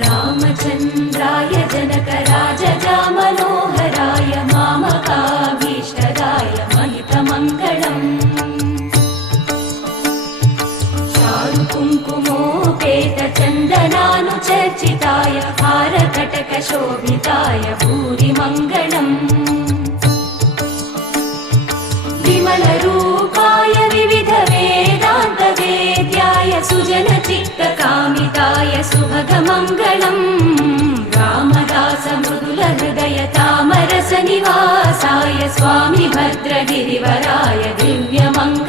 रामचन्द्राय जनकराजजामनोहराय मामकाभीष्टदाय महितमङ्गलम् चारुकुङ्कुमोपेतचन्दनानुचर्चिताय हारकटकशोभिताय भूरिमङ्गलम् विमलरूपाय विविधवेदान्तवेद्याय सुजनचित्तकामिताय सुभगमङ्गलम् रामदासमृदुलहृदय तामरसनिवासाय स्वामि भद्रगिरिवराय दिव्यमङ्गलम्